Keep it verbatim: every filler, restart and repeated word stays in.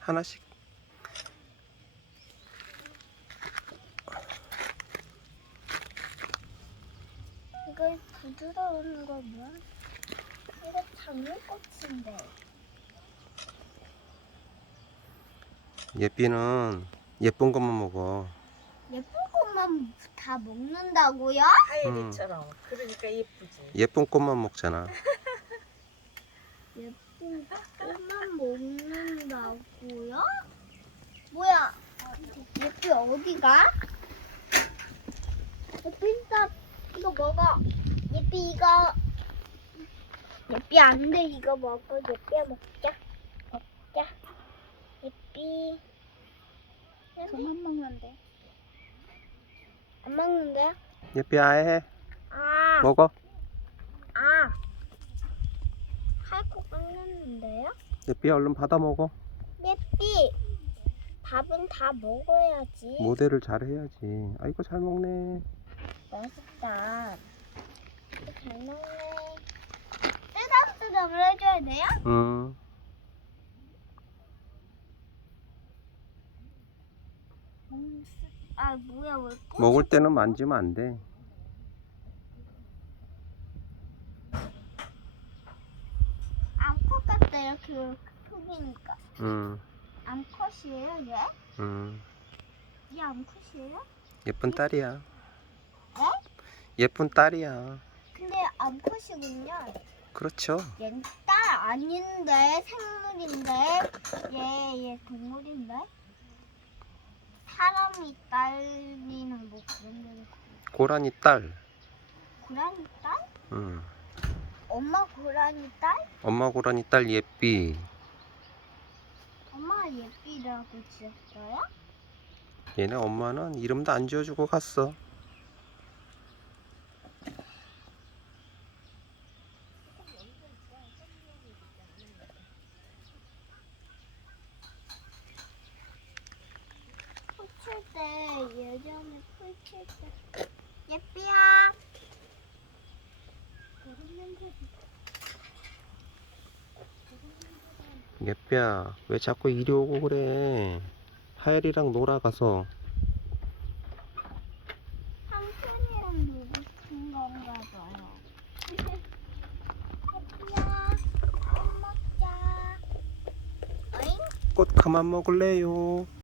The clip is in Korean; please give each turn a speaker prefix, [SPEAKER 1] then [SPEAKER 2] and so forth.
[SPEAKER 1] 하나씩.
[SPEAKER 2] 이거 부드러운 거 뭐야? 이거 장미꽃인데.
[SPEAKER 1] 예삐는 예쁜 것만 먹어.
[SPEAKER 2] 예쁜 것만 다 먹는다고요?
[SPEAKER 3] 하예리처럼. 그러니까 예쁘지.
[SPEAKER 1] 예쁜 꽃만 먹잖아.
[SPEAKER 2] 예쁜 것만 먹는다고요? 뭐야? 예삐 어디가? 예삐 이거 이거 먹어. 예삐 이거. 예삐 안 돼. 이거 먹어. 예삐야 먹자. 먹자. 예삐. 그만 먹는데. 안 먹는데?
[SPEAKER 1] 예삐 아예 해.
[SPEAKER 2] 아.
[SPEAKER 1] 먹어.
[SPEAKER 2] 아. 할거 끝났는데요?
[SPEAKER 1] 예삐 얼른 받아 먹어.
[SPEAKER 2] 예삐. 밥은 다 먹어야지.
[SPEAKER 1] 모델을 잘 해야지. 아이고 잘 먹네.
[SPEAKER 2] 맛있다. 잘 먹네. 쓰담쓰담을 해줘야 돼요?
[SPEAKER 1] 응.
[SPEAKER 2] 음, 쓰- 아 뭐야 왜? 꽃이-
[SPEAKER 1] 먹을 때는 만지면 안 돼.
[SPEAKER 2] 암컷 같다 이렇게 속이니까.
[SPEAKER 1] 응.
[SPEAKER 2] 암컷이에요 얘?
[SPEAKER 1] 응.
[SPEAKER 2] 얘 암컷이에요?
[SPEAKER 1] 예쁜 딸이야.
[SPEAKER 2] 네?
[SPEAKER 1] 예쁜 딸이야.
[SPEAKER 2] 근데 암컷이군요.
[SPEAKER 1] 그렇죠.
[SPEAKER 2] 얘 딸 아닌데 생물인데 얘 얘 동물인데 사람이 딸리는 뭐 그런 데는
[SPEAKER 1] 고라니 딸.
[SPEAKER 2] 고라니 딸?
[SPEAKER 1] 응.
[SPEAKER 2] 엄마 고라니 딸?
[SPEAKER 1] 엄마 고라니 딸 예삐.
[SPEAKER 2] 엄마가 예삐라고 지었어요?
[SPEAKER 1] 얘네 엄마는 이름도 안 지어주고 갔어.
[SPEAKER 2] 풀칠 때 예전에 풀칠 때 예삐야.
[SPEAKER 1] 예삐야 왜 자꾸 이리 오고 그래. 하엘이랑 놀아가서.
[SPEAKER 2] 삼촌이랑 놀이친 건가 봐요. 예삐야, 밥 먹자. 어잉?
[SPEAKER 1] 꽃 그만 먹을래요.